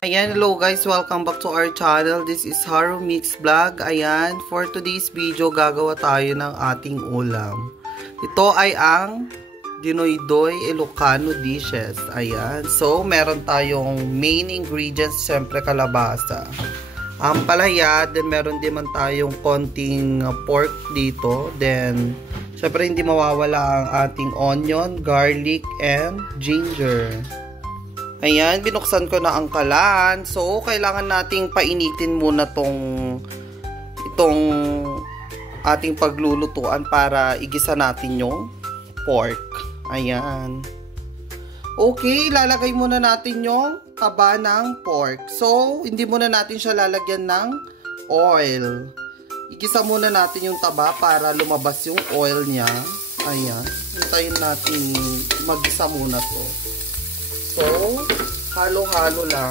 Ayan, hello guys, welcome back to our channel. This is Haru Mix Vlog. Ayan, for today's video, gagawa tayo ng ating ulam. Ito ay ang Dinoy-Doy Ilocano dishes. Ayan, so meron tayong main ingredients, syempre kalabasa. Ang palaya, then meron din man tayong konting pork dito. Then, syempre hindi mawawala ang ating onion, garlic, and ginger. Ayan, binuksan ko na ang kalan. So, kailangan nating painitin muna itong ating paglulutuan para igisa natin yung pork. Ayan. Okay, lalagay muna natin yung taba ng pork. So, hindi muna natin siya lalagyan ng oil. Igisa muna natin yung taba para lumabas yung oil niya. Ayan. Hintayin natin mag-isa muna to. So, halo-halo lang.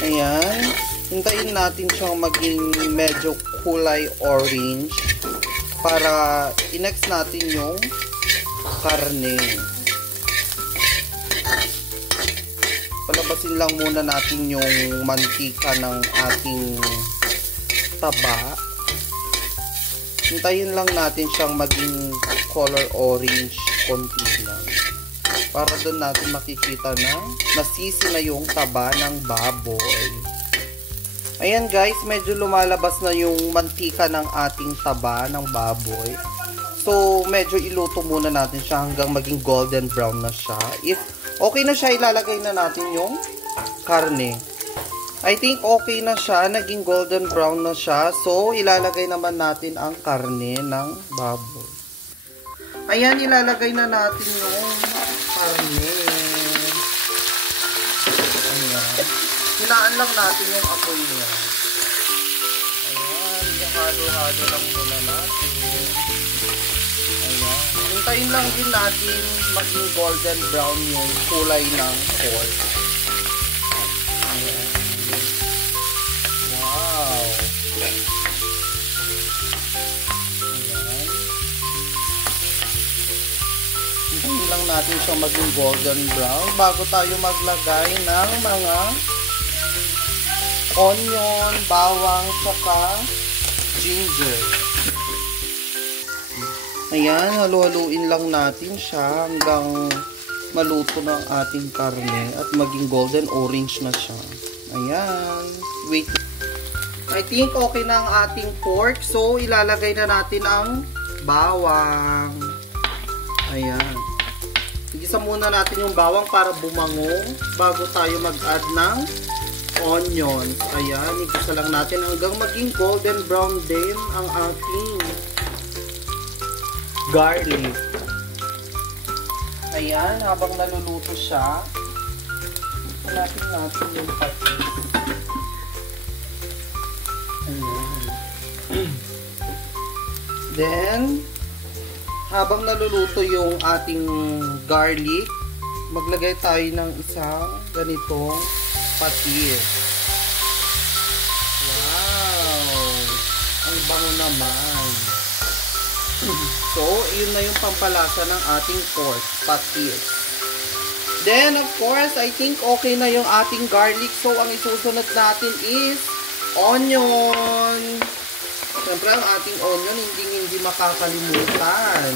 Ayan. Hintayin natin siyang maging medyo kulay orange para i-next natin yung karne. Palabasin lang muna natin yung mantika ng ating taba. Hintayin lang natin siyang maging color orange konti lang. Para doon natin makikita na nasisi na yung taba ng baboy. Ayan guys, medyo lumalabas na yung mantika ng ating taba ng baboy. So, medyo iluto muna natin siya hanggang maging golden brown na siya. If okay na siya, ilalagay na natin yung karne. I think okay na siya, naging golden brown na siya. So, ilalagay naman natin ang karne ng baboy. Ayan, ilalagay na natin yung karne. Ayan. Hinaan lang natin yung apoy niya. Ayan, halo-halo lang muna natin. Ayan. Hintayin lang din natin maging golden brown yung kulay ng pork. Ayan. Wow! Ayan. Hintayin lang natin siyang maging golden brown bago tayo maglagay ng mga onion, bawang, tsaka ginger. Ayan, halu-haluin lang natin siya hanggang maluto ng ating karne at maging golden orange na siya. Ayan. Wait. I think okay na ang ating pork. So, ilalagay na natin ang bawang. Ayan. Igisa muna natin yung bawang para bumango bago tayo mag-add ng onions. Ayan. Igisa lang natin hanggang maging golden brown din ang ating garlic. Ayan. Habang naluluto siya, natin yung patis. Then, habang naluluto yung ating garlic, maglagay tayo ng isang ganitong patis. Wow! Ang bango naman. So, yun na yung pampalasa ng ating pork, patis. Then, of course, I think okay na yung ating garlic. So, ang isusunod natin is onion. Siyempre, ang ating onion, hindi makakalimutan.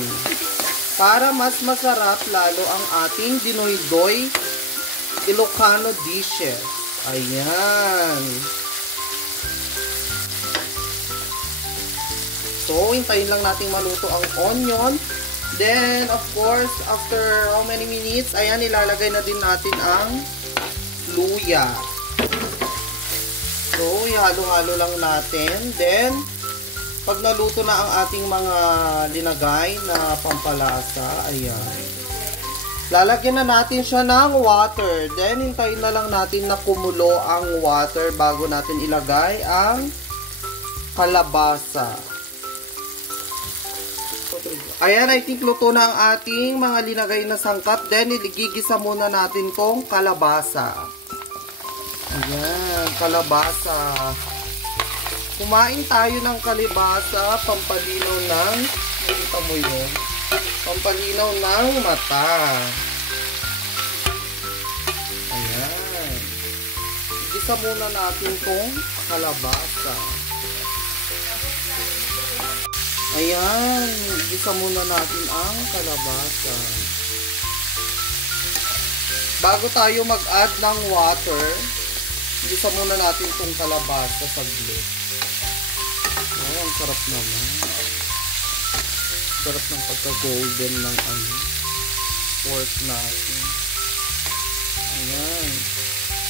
Para mas masarap lalo ang ating Dinoy-Doy Ilocano dishes. Ayan. So, hintayin lang natin maluto ang onion. Then, of course, after how many minutes, ayan, ilalagay na din natin ang luya. So, ihalo-halo lang natin. Then, pag naluto na ang ating mga linagay na pampalasa, ayan. Lalagyan na natin siya ng water. Then, hintayin na lang natin na kumulo ang water bago natin ilagay ang kalabasa. Ayan, I think luto na ang ating mga linagay na sangkap. Then, iligigisa muna natin tong kalabasa. Ayan, kalabasa. Kumain tayo ng kalabasa, pampalinaw ng, nakita mo yun, Pampalinaw ng mata. Ayan. Igisa muna natin tong kalabasa. Ayan. Igisa muna natin ang kalabasa. Bago tayo mag-add ng water, igisa muna natin tong kalabasa saglit. Oh, ang sarap naman. Sarap ng pagka-golden ng pork natin. Ayan.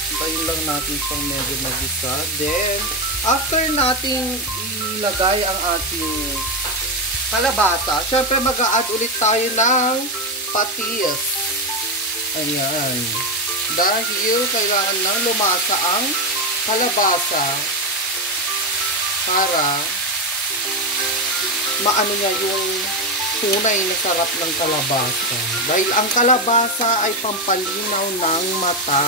Hintayin lang natin siyang medyo magisa. Then, after nating ilagay ang ating kalabasa, syempre mag-a-add ulit tayo ng patis. Ayan. Dahil kailangan nang lumasa ang kalabasa para maano niya yung tunay na sarap ng kalabasa. Dahil ang kalabasa ay pampalinaw ng mata.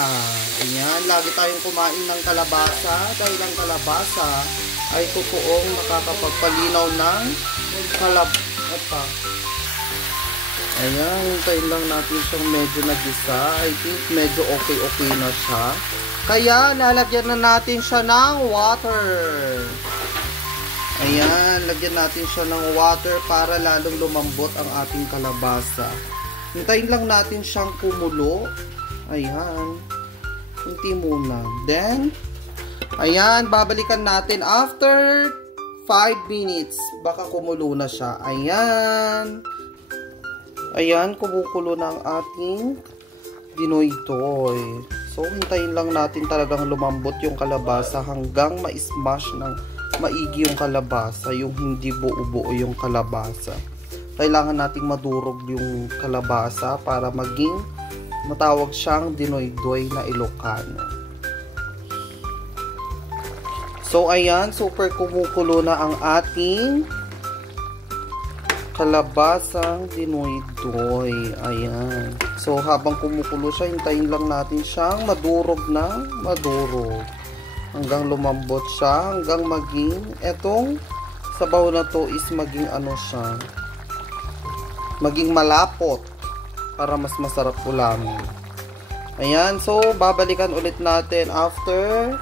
Ayan, lagi tayong kumain ng kalabasa dahil ang kalabasa ay totoong nakakapagpalinaw ng kalabasa. Ayan, hintayin lang natin siyang medyo nagisa. I think medyo okay na siya. Kaya, lalagyan na natin siya ng water. Ayan, lagyan natin siya ng water para lalong lumambot ang ating kalabasa. Hintayin lang natin siyang kumulo. Ayan. Hinti muna. Then, ayan, babalikan natin after 5 minutes. Baka kumulo na siya. Ayan. Ayan, kumukulo na ang ating dinoy-doy. So, hintayin lang natin talagang lumambot yung kalabasa hanggang ma-smash ng maigi yung kalabasa, yung hindi buo-buo yung kalabasa. Kailangan nating madurog yung kalabasa para maging matawag siyang dinoy-doy na Ilocano. So, ayan, super kumukulo na ang ating kalabasang dinoy-doy. Ayan. So, habang kumukulo siya, hintayin lang natin siyang madurog na madurog. Hanggang lumambot siya, hanggang maging, etong sabaw na to is maging ano siya, maging malapot para mas masarap ulamin. Ayan, so babalikan ulit natin after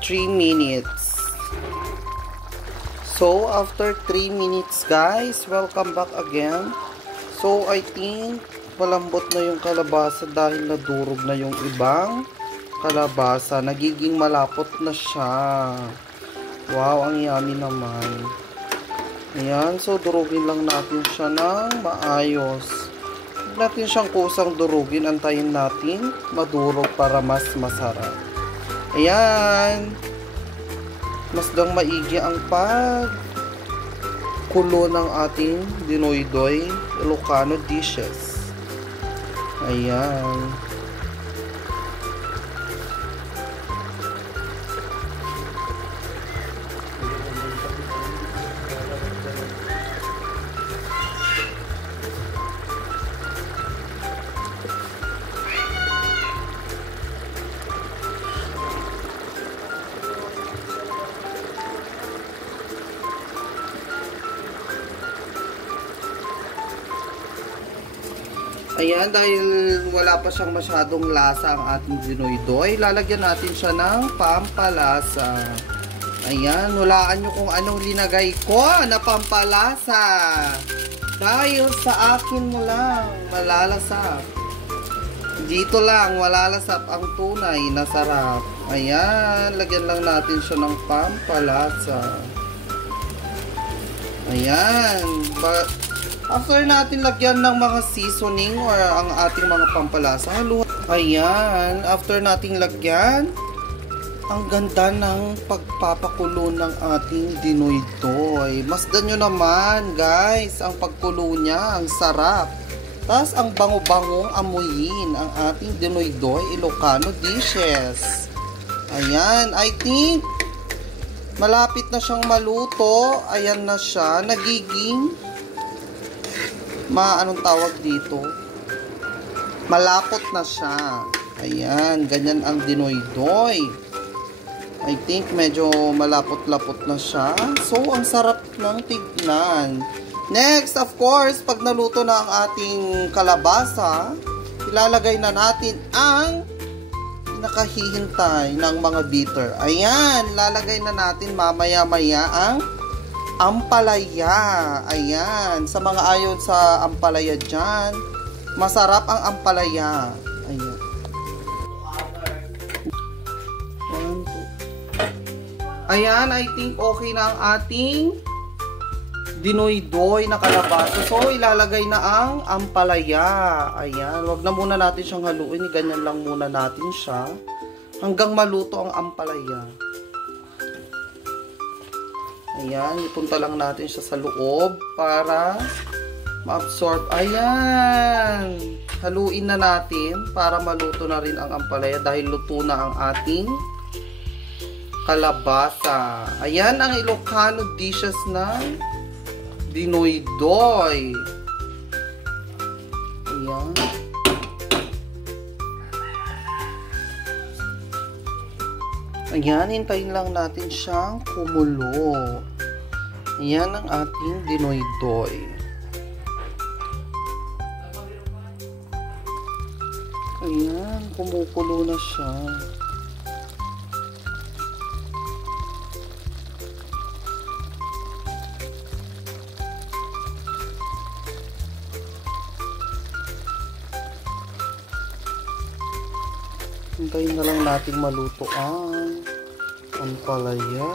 3 minutes. So, after 3 minutes guys, welcome back again. So, I think malambot na yung kalabasa dahil nadurog na yung ibang kalabasa. Nagiging malapot na siya. Wow, ang yummy naman. Ayan, so durugin lang natin siya ng maayos. Huwag natin siyang kusang durugin. Antayin natin madurog para mas masarap. Ayan. Masdang maigi ang pagkulo ng ating dinoy-doy Ilocano dishes. Ayan. Ayan, dahil wala pa siyang masyadong lasa ang ating dinoy-doy, lalagyan natin siya ng pampalasa. Ayan, hulaan nyo kung anong linagay ko na pampalasa. Dahil sa akin mo lang, malalasap. Dito lang, malalasap ang tunay na sarap. Ayan, lagyan lang natin siya ng pampalasa. Ayan, after natin lagyan ng mga seasoning or ang ating mga pampalasa, ayan, after nating lagyan, ang ganda ng pagpapakulo ng ating dinoy-doy. Masdan nyo naman, guys, ang pagkulo niya, ang sarap. Tapos, ang bango-bangong amuyin ang ating dinoy-doy Ilocano dishes. Ayan, I think, malapit na siyang maluto. Ayan na siya, nagiging anong tawag dito? Malapot na siya. Ayan, ganyan ang dinoy-doy. I think medyo malapot-lapot na siya. So, ang sarap ng tignan. Next, of course, pag naluto na ang ating kalabasa, ilalagay na natin ang nakahihintay ng mga bitter. Ayan, lalagay na natin mamaya-maya ang ampalaya. Ayan, sa mga ayaw sa ampalaya dyan, masarap ang ampalaya. Ayan. Ayan, I think okay na ang ating dinoy-doy na kalabasa. So, ilalagay na ang ampalaya. Ayan, wag na muna natin siyang haluin. Ganyan lang muna natin siya hanggang maluto ang ampalaya. Ayan, ipunta lang natin siya sa loob para ma-absorb. Ayan, haluin na natin para maluto na rin ang ampalaya dahil luto na ang ating kalabasa. Ayan ang Ilocano dishes ng dinoy-doy. Ayan. Ayan, hintayin lang natin siyang kumulo. Ayan ang ating dinoy-doy. Ayan, kumukulo na siya. Hintayin na lang natin maluto ang ampalaya.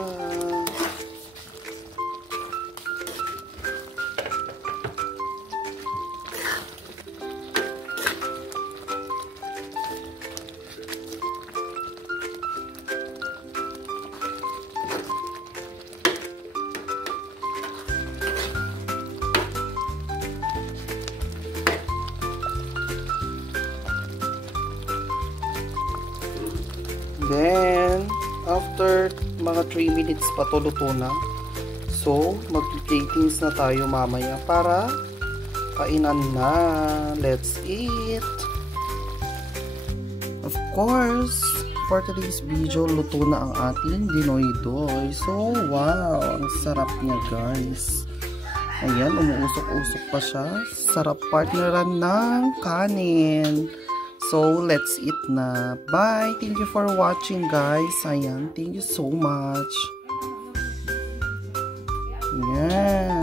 Then, after mga 3 minutes pa to luto na. So, mag-platings na tayo mamaya para kainan na. Let's eat! Of course, for today's video, luto na ang ating dinoy-doy. So, wow! Ang sarap niya, guys. Ayan, umuusok-usok pa siya. Sarap partneran ng kanin. So, let's eat na. Bye! Thank you for watching, guys. Ayan, thank you so much. Ayan.